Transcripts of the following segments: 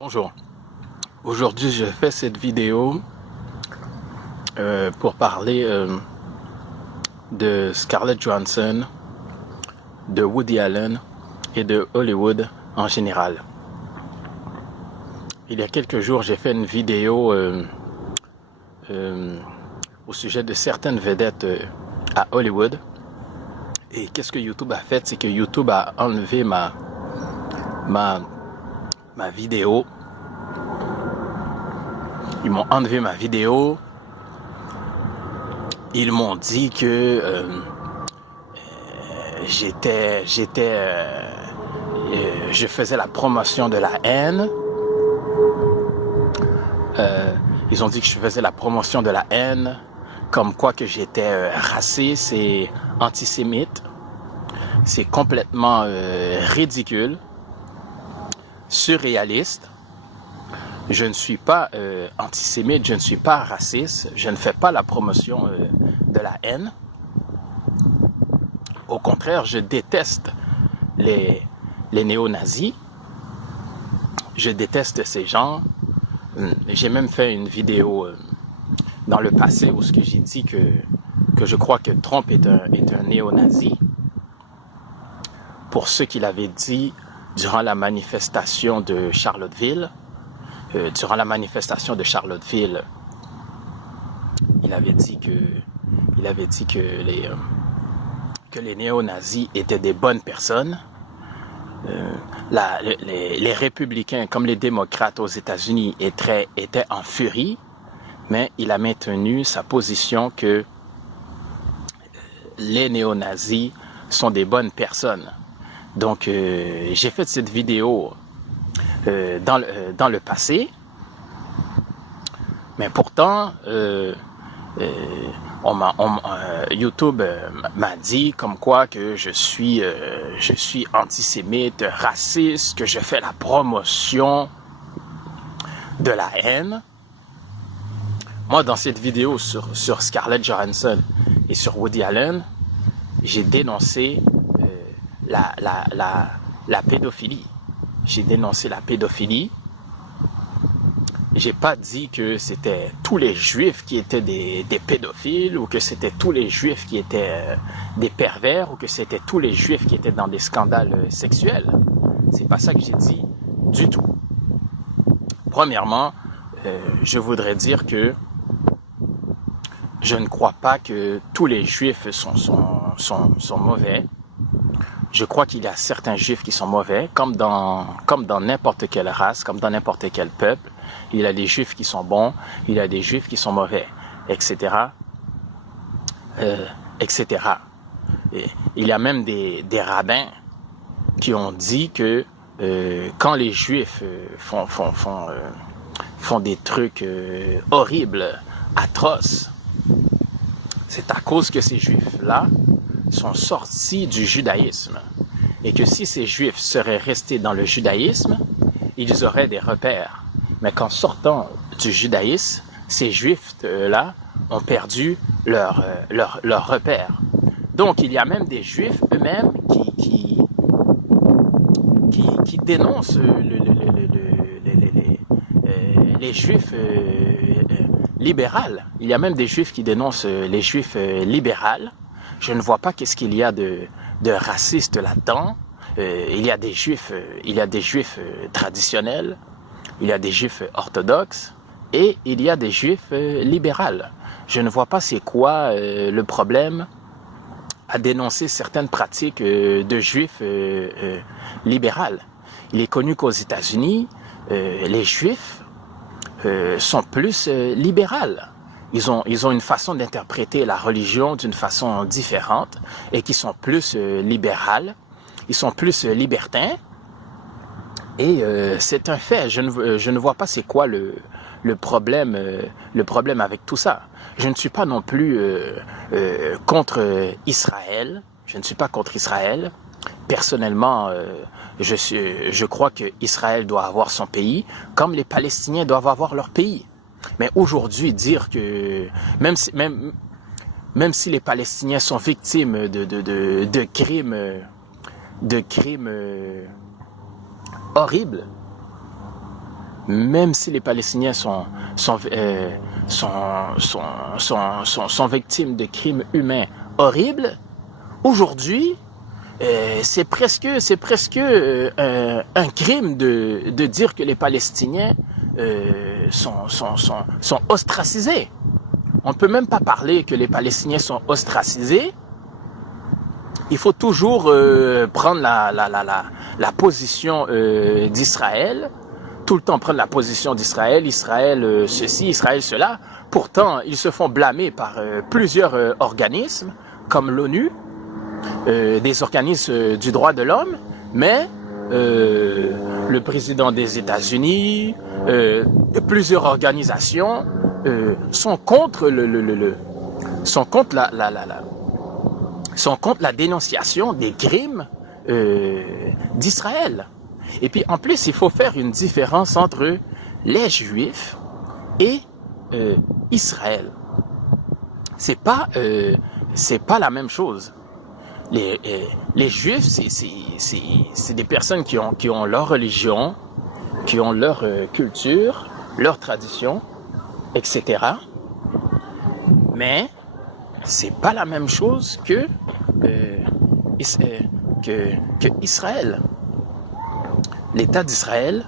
Bonjour, aujourd'hui je fais cette vidéo pour parler de Scarlett Johansson, de Woody Allen et de Hollywood en général. Il y a quelques jours j'ai fait une vidéo au sujet de certaines vedettes à Hollywood. Et qu'est-ce que YouTube a fait? C'est que YouTube a enlevé ma vidéo. Ils m'ont enlevé ma vidéo. Ils m'ont dit que je faisais la promotion de la haine. Ils ont dit que je faisais la promotion de la haine, comme quoi que j'étais raciste et antisémite. C'est complètement ridicule, surréaliste. Je ne suis pas antisémite, je ne suis pas raciste, je ne fais pas la promotion de la haine. Au contraire, je déteste les néo-nazis. Je déteste ces gens. J'ai même fait une vidéo dans le passé où j'ai dit que je crois que Trump est un néo-nazi. Pour ce qu'il avait dit durant la manifestation de Charlottesville. Durant la manifestation de Charlottesville, il avait dit que les néo-nazis étaient des bonnes personnes. Les républicains comme les démocrates aux États-Unis étaient en furie, mais il a maintenu sa position que les néo-nazis sont des bonnes personnes. Donc, j'ai fait cette vidéo dans le passé, mais pourtant YouTube m'a dit comme quoi que je suis antisémite, raciste, que je fais la promotion de la haine. Moi, dans cette vidéo sur Scarlett Johansson et sur Woody Allen, j'ai dénoncé la pédophilie. J'ai dénoncé la pédophilie. J'ai pas dit que c'était tous les juifs qui étaient des pédophiles ou que c'était tous les juifs qui étaient des pervers ou que c'était tous les juifs qui étaient dans des scandales sexuels. C'est pas ça que j'ai dit du tout. Premièrement, je voudrais dire que je ne crois pas que tous les juifs sont mauvais. Je crois qu'il y a certains juifs qui sont mauvais, comme dans n'importe quelle race, comme dans n'importe quel peuple. Il y a des juifs qui sont bons, il y a des juifs qui sont mauvais, etc. etc. Et il y a même des rabbins qui ont dit que quand les juifs font des trucs horribles, atroces, c'est à cause que ces juifs-là sont sortis du judaïsme. Et que si ces juifs seraient restés dans le judaïsme, ils auraient des repères. Mais qu'en sortant du judaïsme, ces juifs-là ont perdu leurs repères. Donc, il y a même des juifs eux-mêmes qui dénoncent les juifs libéraux. Il y a même des juifs qui dénoncent les juifs libéraux. Je ne vois pas qu'est-ce qu'il y a de raciste là-dedans. Il y a des juifs traditionnels, il y a des juifs orthodoxes et il y a des juifs libéraux. Je ne vois pas c'est quoi le problème à dénoncer certaines pratiques de juifs libéraux. Il est connu qu'aux États-Unis, les juifs sont plus libéraux. Ils ont une façon d'interpréter la religion d'une façon différente et qui sont plus libérales, ils sont plus libertins. Et c'est un fait. Je ne vois pas c'est quoi le problème avec tout ça. Je ne suis pas non plus contre Israël. Je ne suis pas contre Israël. Personnellement, je crois que Israël doit avoir son pays, comme les Palestiniens doivent avoir leur pays. Mais aujourd'hui, dire que même si les Palestiniens sont victimes de crimes horribles, même si les Palestiniens sont victimes de crimes humains horribles, aujourd'hui, c'est presque un crime de dire que les Palestiniens sont ostracisés. On ne peut même pas parler que les Palestiniens sont ostracisés. Il faut toujours prendre la position d'Israël, tout le temps prendre la position d'Israël, Israël ceci, Israël cela. Pourtant, ils se font blâmer par plusieurs organismes, comme l'ONU, des organismes du droit de l'homme, mais le président des États-Unis, plusieurs organisations sont contre la dénonciation des crimes d'Israël. Et puis en plus, il faut faire une différence entre les Juifs et Israël. C'est pas la même chose. Les Juifs, c'est des personnes qui ont leur religion, qui ont leur culture, leur tradition, etc. Mais c'est pas la même chose que Israël. L'État d'Israël,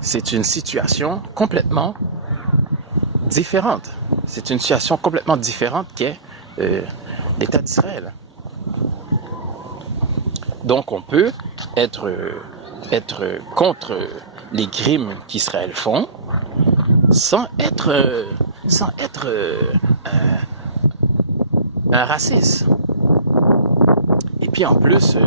c'est une situation complètement différente. C'est une situation complètement différente qu'est l'État d'Israël. Donc on peut être contre les crimes qu'Israël font sans être un raciste. Et puis en plus,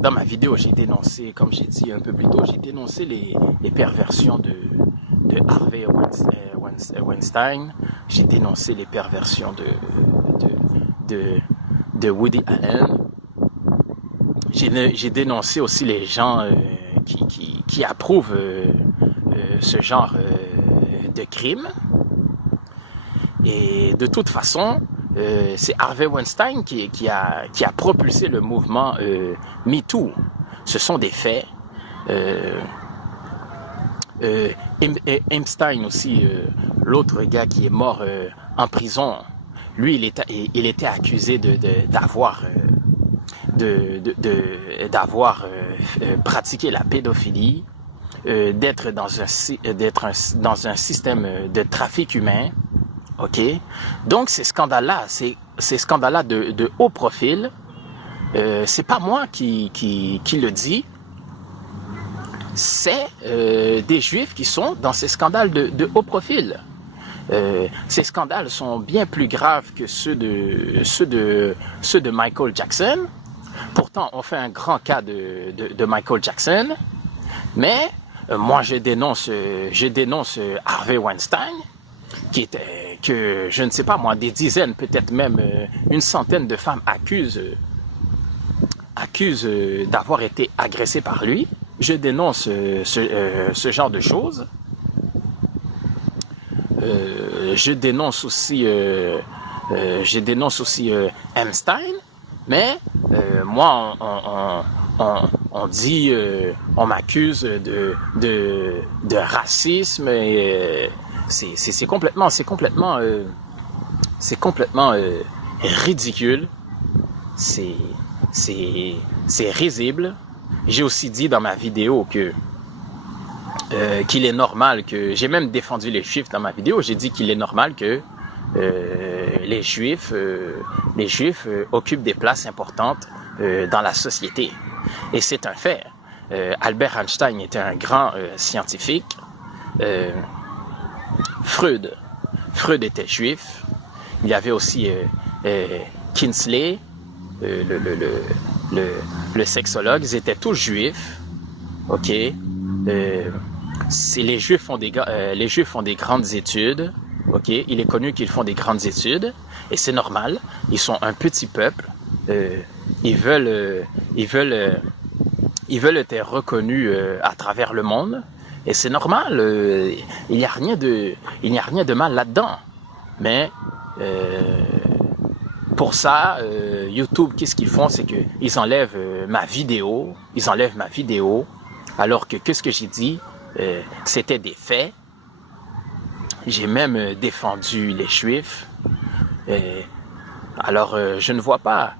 dans ma vidéo, j'ai dénoncé, comme j'ai dit un peu plus tôt, j'ai dénoncé les perversions de Harvey Weinstein. J'ai dénoncé les perversions de Woody Allen. J'ai dénoncé aussi les gens qui approuvent ce genre de crime. Et de toute façon, c'est Harvey Weinstein qui a propulsé le mouvement MeToo. Ce sont des faits. Epstein aussi, l'autre gars qui est mort en prison, lui, il était accusé d'avoir pratiqué la pédophilie, d'être dans un système de trafic humain. Ok, donc ces scandales-là de haut profil, c'est pas moi qui le dis, c'est des Juifs qui sont dans ces scandales de haut profil. Ces scandales sont bien plus graves que ceux de Michael Jackson. Pourtant, on fait un grand cas de Michael Jackson, mais moi je dénonce Harvey Weinstein, que je ne sais pas moi, des dizaines, peut-être même une centaine de femmes accusent d'avoir été agressées par lui. Je dénonce ce genre de choses. Je dénonce aussi Epstein, mais moi on dit, on m'accuse de racisme et c'est complètement ridicule. C'est risible. J'ai aussi dit dans ma vidéo qu'il est normal que... J'ai même défendu les Juifs dans ma vidéo. J'ai dit qu'il est normal que les Juifs occupent des places importantes dans la société. Et c'est un fait. Albert Einstein était un grand scientifique. Freud était juif. Il y avait aussi Kinsley, le sexologue. Ils étaient tous juifs. Ok. Les Juifs font des grandes études. Ok. Il est connu qu'ils font des grandes études et c'est normal. Ils sont un petit peuple. Ils veulent être reconnus à travers le monde. Et c'est normal, il n'y a rien de mal là-dedans. Mais pour ça, YouTube, qu'est-ce qu'ils font? C'est qu'ils enlèvent ma vidéo. Alors que qu'est-ce que j'ai dit? C'était des faits. J'ai même défendu les Juifs. Alors, je ne vois pas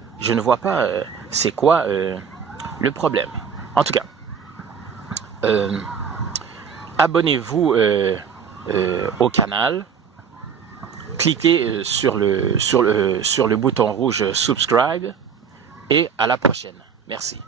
c'est quoi le problème. En tout cas, abonnez-vous au canal. Cliquez sur le bouton rouge subscribe et à la prochaine. Merci.